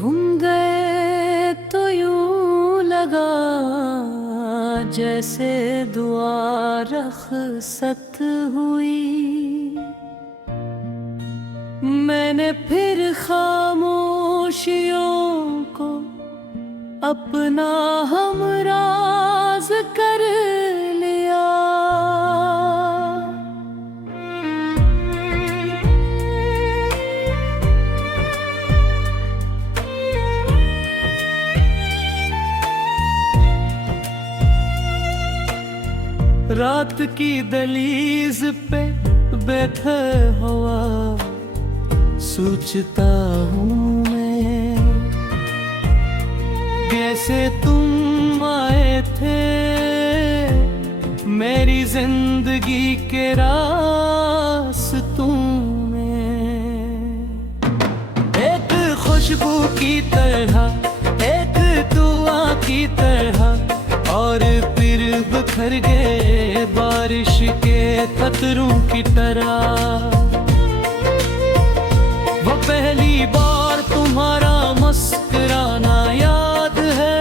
तुम गए तो यूं लगा जैसे दुआ रख़्सत हुई। मैंने फिर खामोशियों को अपना हमराज कर लिया। रात की दहलीज पे बैठे हवा सोचता हूँ मैं, कैसे तुम आए थे मेरी जिंदगी के रास्तों में। एक खुशबू की तरह, एक दुआ की तरह, और फिर बिखर गए बारिश के कतरों की तरह। वो पहली बार तुम्हारा मुस्कुराना याद है,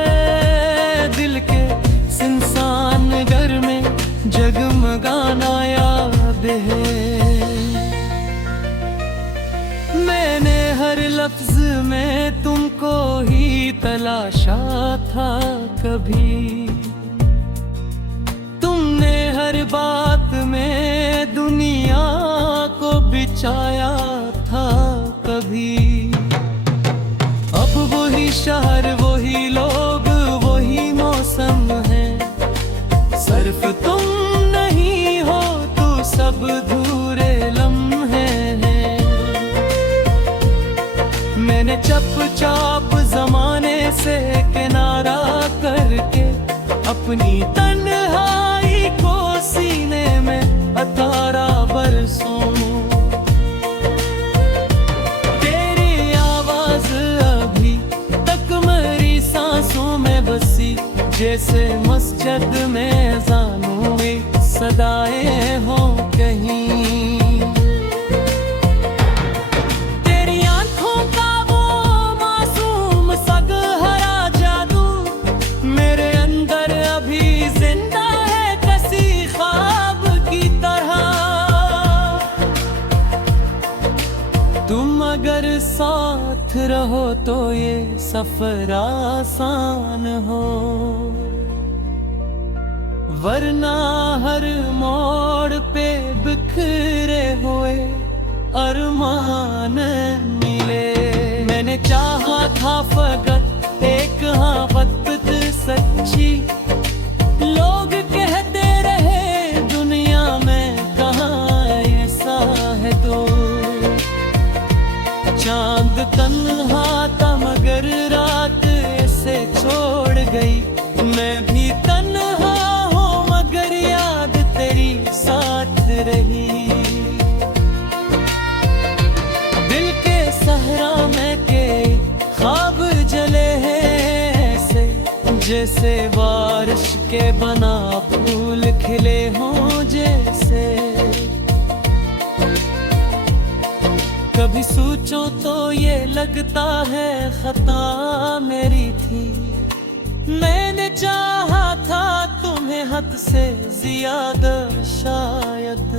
दिल के सुनसान घर में जगमगाना याद है। मैंने हर लफ्ज में तुमको ही तलाशा था कभी, तुमने हर बात में दुनिया को बिछाया था कभी। अब वही शहर, वही लोग, वही मौसम है, सिर्फ तुम नहीं हो तो सब अधूरे लम्हे हैं। मैंने चुपचाप जमाने से किनारा करके अपनी तन्हाई को सीने में अतारा बरसों। तेरी आवाज अभी तक मेरी सांसों में बसी, जैसे मस्जिद में अज़ानों में सदाएं हों कहीं। तेरी आंखों का वो मासूम सगहरा जादू मेरे अंदर अभी जिंदा है किसी ख्वाब की तरह। तुम अगर साथ रहो तो ये सफर आसान हो, वरना हर मोड़ पे बिखरे हुए अरमान मिले। मैंने चाहा था फकत एक हाँ वक्त सच्ची, लोग कहते रहे दुनिया में कहाँ ऐसा है तो। चांद तन्हा था मगर रात ऐसे छोड़ गई, मैं भी तन्हा हूँ मगर याद तेरी साथ रही। दिल के सहरा में के ख्वाब जले हैं ऐसे, जैसे बारिश के बना फूल खिले हों जैसे। कभी सोचो तो ये लगता है खता मेरी थी, मैंने चाहा था तुम्हें हद से ज्यादा शायद।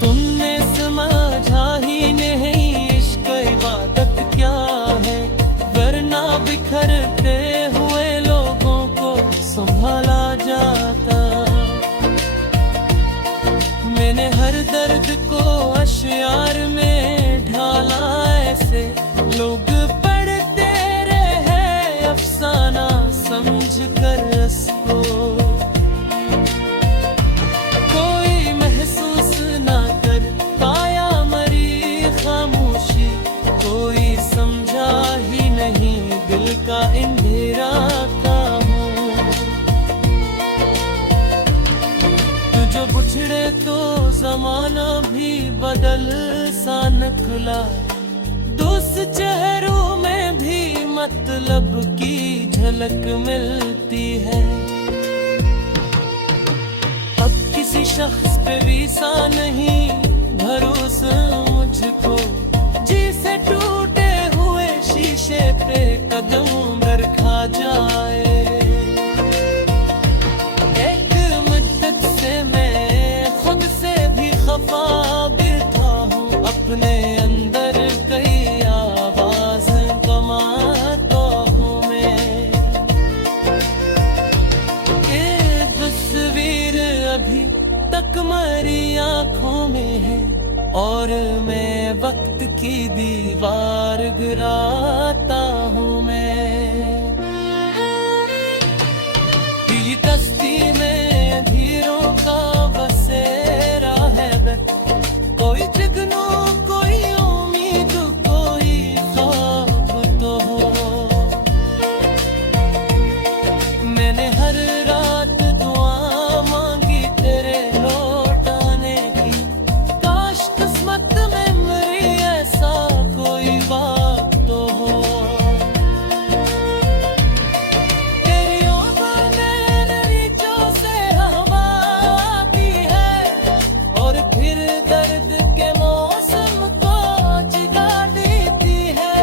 तुमने समझा ही नहीं इश्क इबादत क्या है, वरना बिखरते हुए लोगों को संभाला जाता। मैंने हर दर्द को अश्यार में ढाला ऐसे, लोग पढ़ते रहे अफसाना समझ कर इसको। कोई महसूस ना कर पाया मरी खामोशी, कोई समझा ही नहीं दिल का अंधेरा था। जो बुछड़े तो जमाना भी बदल सा निकला, दोस्त चेहरों में भी मतलब की झलक मिलती है। अब किसी शख्स पे भी सा नहीं भरोसा मुझको, जिसे टूट और मैं वक्त की दीवार गिराता हूँ मैं। ये कश्ती में धीरों का बसेरा है कोई जुगनू कोई उम्मीद कोई ख्वाब तो हो। मैंने हर रात दुआ मांगी तेरे लौटाने की, काश किस्मत में मेरी ऐसा कोई बात तो हो। तेरी उम्र नीचों से हवा आती है और फिर दर्द के मौसम को जगा देती है।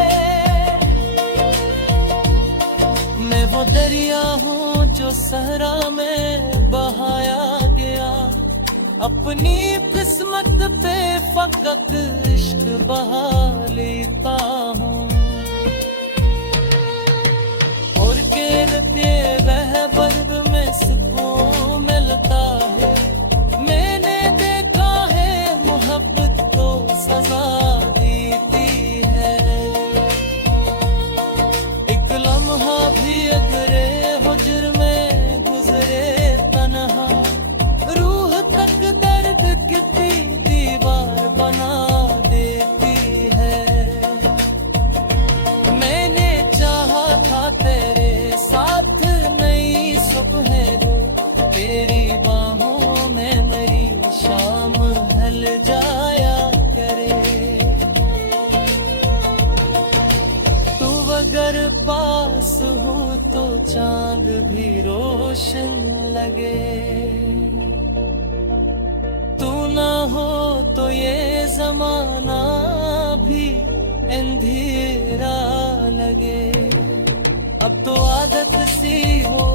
मैं वो दरिया हूँ जो सहरा में बहाया गया, अपनी किस्मत पे फकत इश्क बहा लेता हूँ। और के रते वह बर्ब में सुकून मिलता है, मैंने देखा है मोहब्बत तो सजा देती है। एक लम्हा भी अगरे हुज्र में गुजरे तन्हा, रूह तक दर्द की दीवार बना देती है। मैंने चाहा था तेरे साथ नई सुबह जो, तेरी बाहों में मेरी शाम ढल जाया करे। तू अगर पास हो तो चांद भी रोशन लगे, तू ना हो तो ये जमाना भी अंधेरा लगे। अब तो आदत सी हो